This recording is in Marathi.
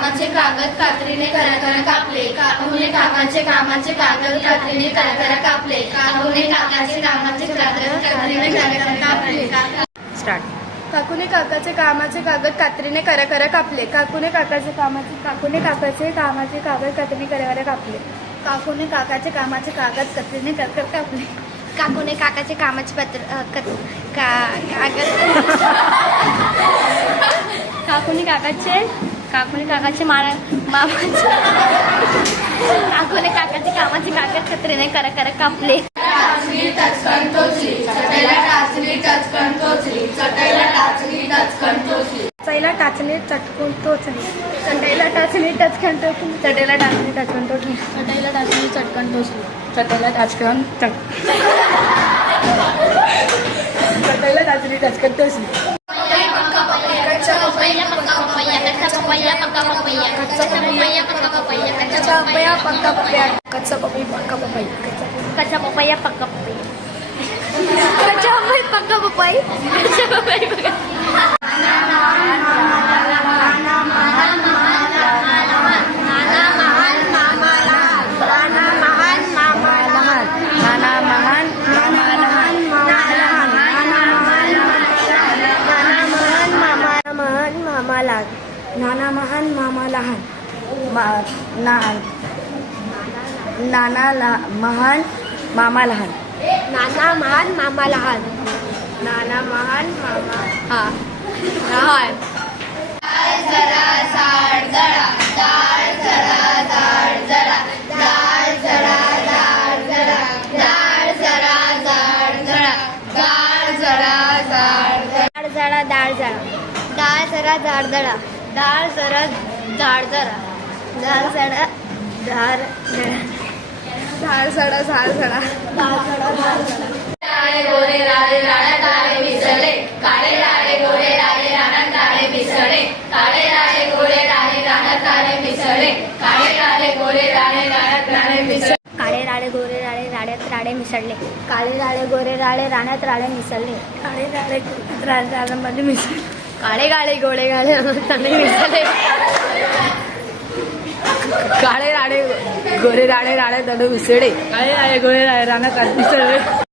कामाचे कागद कात्रीने करा कापले. काकूने काकाचे कामाचे कागद कात्रीने करा कापले. काकूने काकाचे कामाचे कागद कात्रीने करा कापले. स्टार्ट. काकूने काकाचे कामाचे कागद कात्रीने करा कापले. काकूने काकाचे कामाचे कागद कात्रीने करा कापले. काकूने काकाचे कामाचे कागद कात्रीने करा कापले. काकूने काकाचे कामाचे कागद काकूने काकाचे मामाचे काकूने काकाचे कामाचे कागद कत्रीने करा कापले. टाचणी टचकन टोचली चटईला टाचणी टचकन टोचली चटईला टाचणी टचकन टोचली. चैला टाचणी चटकून टोचली चटईला टाचणी टचकन टोचली चटईला टाचणी टचकन टोचली चटईला टाचणी चटकन टोचली. चटईला टाचकन चटईला टाचणी टचकन टोचली. कच्चा पपैया पक्का पपैया कच्चा पपैया पक्का पपैया कच्चा पपैया पक्का पपैया कच्चा पपैया पक्का पपैया कच्चा पपैया पक्का पपैया कच्चा पपैया पक्का पपैया कच्चा पपैया पक्का पपैया कच्चा पपैया पक्का. नाना महान मामा लहान. नाना महान मामा लहान. नाना महान मामा लहान. नाना महान मामा हा लहान. डाळ जरा झाड जरा डाळ जरा झाड जरा डाळ जरा झाड जरा डाळ जरा झाड जरा डाळ जरा झाड जरा डाळ जरा डाळ जरा झाड जरा डाळ जरा झाड जरा डाळ जरा झाड जरा झाड सडा राळे गोरे राळे राण्यात आले मिसळले काळे राळे गोरे राळे राण्यात आले मिसळले काळे राळे गोरे राळे राण्यात आले मिसळले काळे राळे गोरे राळे राण्यात आले मिसळले काळे राळे गोरे राळे राण्यात राळे मिसळले काळे राळे गोरे राळे राण्यात राळे मिसळले काळे राळ्यामध्ये मिसळ काळे गाळे गोळे गाळे मिसळले काळे राळे गोरे राळे राळे दडू मिसळे. काळे राळे गोरे राळे राणा मिसळे.